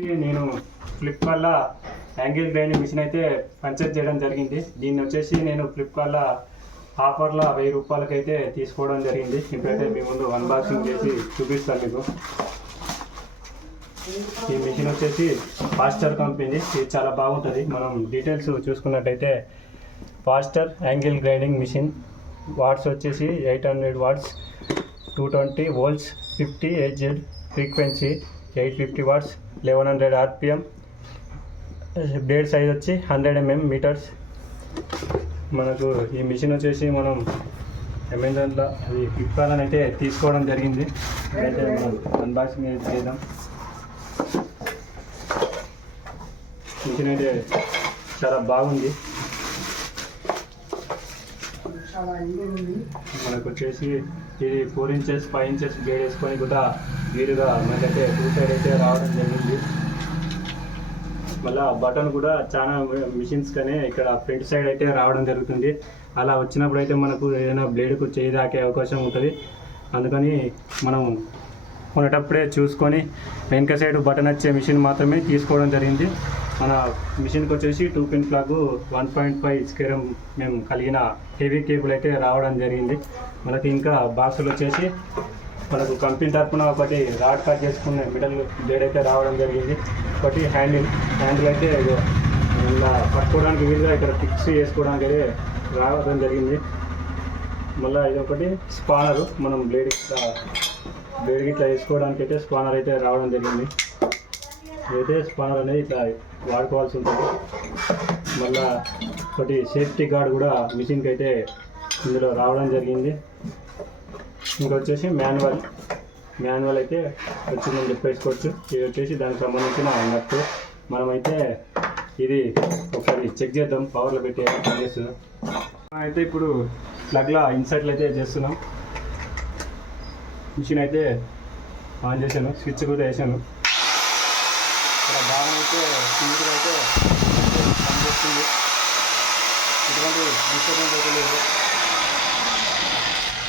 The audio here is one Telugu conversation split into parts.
నేను ఫ్లిప్కార్ట్లో యాంగిల్ గ్రైండింగ్ మిషన్ అయితే పర్చేజ్ చేయడం జరిగింది. దీన్ని వచ్చేసి నేను ఫ్లిప్కార్ట్లో ఆఫర్లో 1000 రూపాయలకి అయితే తీసుకోవడం జరిగింది. ఇప్పుడైతే మీ ముందు అన్బాక్సింగ్ చేసి చూపిస్తాను మీకు. ఈ మిషన్ వచ్చేసి ఫాస్టర్ కంపెనీ, ఇది చాలా బాగుంటుంది. మనం డీటెయిల్స్ చూసుకున్నట్టయితే Foster angle grinding machine watts వచ్చేసి 800 watts, 220 volts, 50 Hz frequency, 850 watts, 1100 RPM, blade size వచ్చి 100 mm మీటర్స్. మనకు ఈ మిషన్ వచ్చేసి మనం అమెజాన్లో అది ఫ్లిప్కార్ట్లో అయితే తీసుకోవడం జరిగింది. అయితే మనం అన్బాక్సింగ్ అయితే చేద్దాం. మిషన్ అయితే చాలా బాగుంది. మనకు వచ్చేసి ఇది 4 ఇంచెస్ 5 ఇంచెస్ బ్లేడ్ వేసుకొని కూడా వీలుగా మనకైతే 2 సైడ్ అయితే రావడం జరిగింది. మళ్ళీ బటన్ కూడా చాలా మిషన్స్ కానీ ఇక్కడ ఫ్రంట్ సైడ్ అయితే రావడం జరుగుతుంది. అలా వచ్చినప్పుడు అయితే మనకు ఏదైనా బ్లేడ్కు చేయి తాకే అవకాశం ఉంటుంది. అందుకని మనం కొనేటప్పుడే చూసుకొని వెనక సైడ్ బటన్ వచ్చే మిషన్ మాత్రమే తీసుకోవడం జరిగింది. మన మిషన్కి వచ్చేసి 2 పిన్ ప్లగ్, 1.5 స్క్వేర్ మేము కలిగిన హెవీ కేబుల్ అయితే రావడం జరిగింది. మనకి ఇంకా బాక్సులు వచ్చేసి మనకు కంపెనీ తరఫున ఒకటి రాడ్ కట్ చేసుకునే మిడల్ బ్లేడ్ అయితే రావడం జరిగింది. ఒకటి హ్యాండిల్ అయితే ఇలా పట్టుకోవడానికి వీలుగా ఇక్కడ ఫిక్స్ చేసుకోవడానికి అయితే రావడం జరిగింది. మళ్ళీ ఇది ఒకటి స్పానరు, మనం బ్లేడ్ ఇట్లా వేసుకోవడానికి అయితే స్పానర్ అయితే రావడం జరిగింది. అయితే స్పానర్ అనేది ఇట్లా వాడుకోవాల్సి ఉంటుంది. మళ్ళీ ఒకటి సేఫ్టీ గార్డ్ కూడా మిషన్కి అయితే ఇందులో రావడం జరిగింది. ఇంకొచ్చేసి మాన్యువల్ అయితే వచ్చిందని చెప్పేసుకోవచ్చు. ఇది వచ్చేసి దానికి సంబంధించిన నట్టు. మనమైతే ఇది ఒకసారి చెక్ చేద్దాం, పవర్లో పెట్టి చేస్తున్నాం. అయితే ఇప్పుడు ప్లగ్లో ఇన్సర్ట్లు అయితే చేస్తున్నాం. మిషన్ అయితే ఆన్ చేశాను, స్విచ్ కూడా వేసాను. ఇక్కడ బాగా అయితే సింగిల్ అయితే పనిచేస్తుంది, ఎటువంటి డిస్టర్బెన్స్ అయితే లేదు.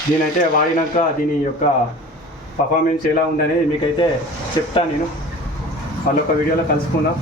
దీనైతే వాడినాక దీని యొక్క పర్ఫార్మెన్స్ ఎలా ఉందనేది మీకైతే చెప్తాను. నేను మళ్ళీ ఒక వీడియోలో కలుసుకుందాం.